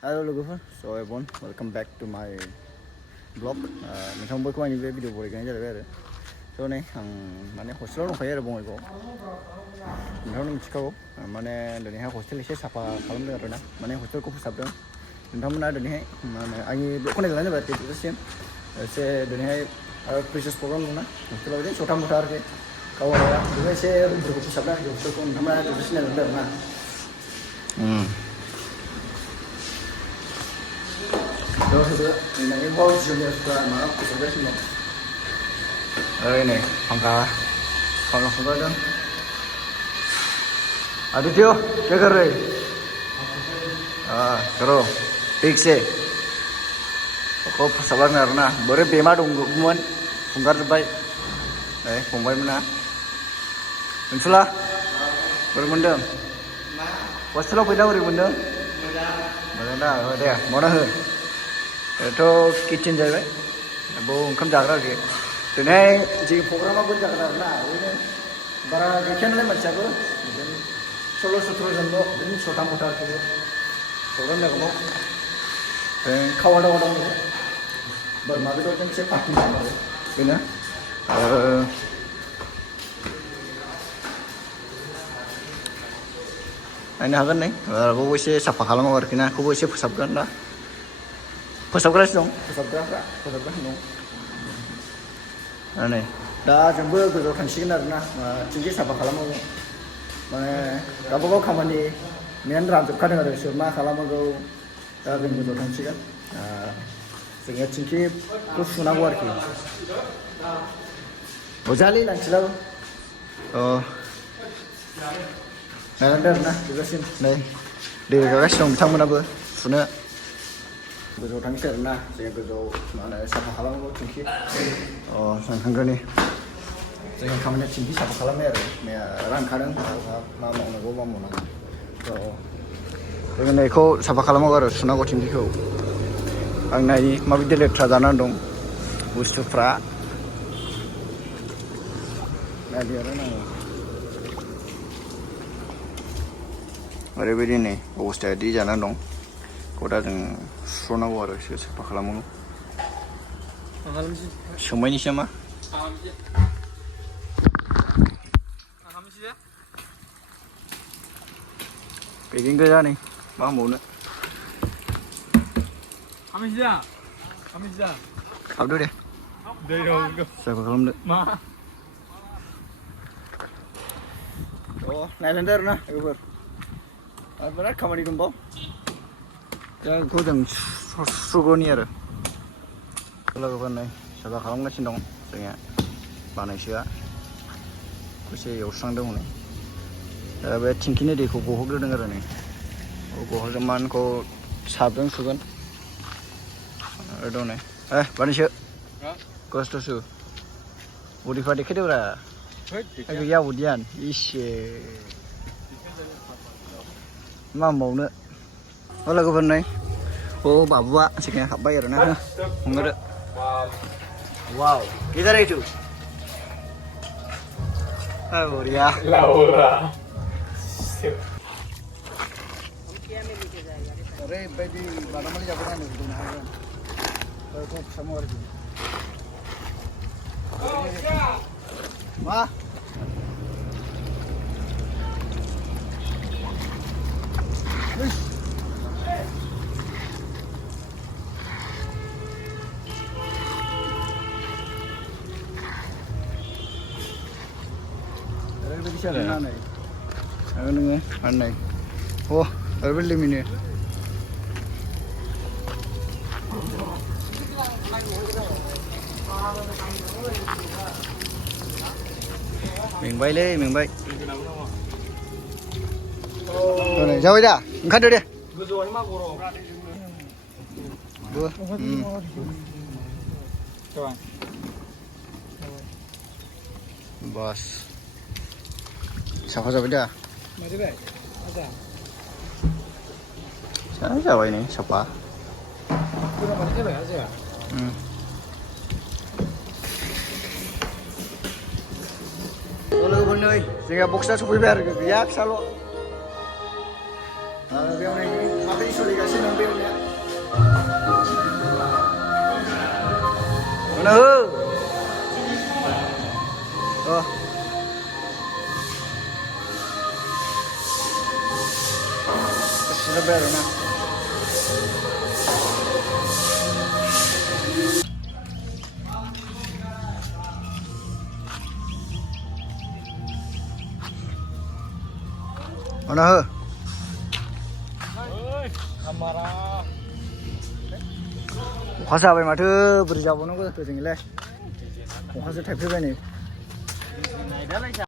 Halo लोगोफोर, so everyone, welcome back to my vlog. नोंथां बयखौ आंनि बे भिडिअ बरायनाय जाबाय आरो स' नै आं माने हस्टेलाव दंखायो आरो बङाइगावआव नोंथांनो मिथिखागौ माने दिनैहाय हस्टेल एसे साफा खालामदों आरो ना माने हस्टेलखौ फोसाबदों नोंथांमोना दिनैहाय मा होनो आंनि ब्लगखौ नायलांबानो जाबाय जोबजासिम एसे दिनैहाय प्रेसार्स प्रग्राम दंना हस्टेलाव बिदिनो सथा मथा आरोखि गाव बेखौ एसे रुमफोरखौ फोसाबदों आरोखि हस्टेलखौ नोंथांमोना जोबजासिम नायलांदों आरो ना ini mau junior mana sudah sih ini angka kalau sudah dong Adityo क्या कर रहे करो ठीक से kok sabar karena baru bema dong gumun fungkar terbaik fungkai mana mensulah baru mendem hostel apa baru mendem mana deh mana he itu kitchen जाहैबाय वो ओंखाम जाग्रा आरोखि दिनै जोंनि प्रग्रामा बोरै जागोन आरो ना ओरैनो बारा गैखाया नालाय मानसियाबो बिदिनो 16-17 जनल' बिदिनो सथा मथा आरोखि प्रग्राम जागोन खावा दावा दं बोरमा बेदरजों एसे पार्टि जागोन बेनो नायनो हागोन नै बेखौबो एसे साफा खालामो आरोखि ना बेखौबो एसे फोसाबगोन दा फोसाबग्रासो दं फोसाबगासिनो दं नै दा जोंबो गोजौआव थांसिगोन आरोना थिंखि साफा खालामो माने गावबागाव खामानि मेयानो रानजोबखादों आरो सोर मा खालामनांगौ दा जों गोजौआव थांसिगोन जोङो थिंखिखौ सुनांगौ आरोखि अजालि लांथिलाबो नायलांदों आरोना जोबजासिम नै दै रोगागासिनो दं बिथांमोनाबो सुनो गोजौआव थांसै आरोना जों गोजौआव मा होनो साफा खालामनांगौ थिंखि जों थांग्रोनि जोंनि खामानिया थिंखि साफा खालामनाय आरो रानखादों मा मावनांगौ मा मावनांगौ जोङो नैखौ साफा खालामनांगौ आरो सुनांगौ थिंखिखौ आं नायनि माबायदि लेथ्रा जानानै दं बुस्थुफ्रा नायदो आरो नांगौ ओरैबायदि नै अबस्थाया बिदि जानानै दं दा जों सुस्र'नांगौ आरो एसे साफा खालामनांगौ सोंबायनोसै नामा पेकिं गोजा नै मा होनबावनो हाबदो दे साफा खालामदो नायलांदो आरोना लोगोफोर बिराद खामानि दंबावो दा बेखौ जों सुस्र'गौनि आरो लोगोफोर नै साफा खालामगासिनो दं जोंनिया बानायसोआ एसे एवस्रांदों हनै दा बे थिंखिनि दैखौ गहोग्रोदों आरो नै गहोजों मानखौ साबजों सुगोन आरो दं नै बानायसो खस्थ'सो उदैफ्रा देखायदोब्रा गैया उदैयान इसे मा होनबावनो लोगोफोर नै बाबुआ सिगां हाबबाय आरो ना हमदो वाव किधर है तू बढ़िया लाउरा अरे बायदि बादामालि जाबोना नै दोननो हागोन बेखौ सामो आरोखि मा ओरैबायदि जादोंना नै नोङो आरो नै ओरैबायदि लिमिनो मेंबायलै मेंबाय जाबाय दा ओंखारदो दे गोजौआवनो मा गरम बास साफा जाबाय दा जाबाय नै साफा लोगोफोर नै जोंहा बक्सआ सफैबाय आरो गैया फिसाल' बेयाव नै माबायदि सोलिगासिनो दं बेयाव जाबाय आरो ना mana he अखासो हाबाय माथो बोरै जाबावनांगो ओजोंलाय अखासो थाइफ्रिबाय नै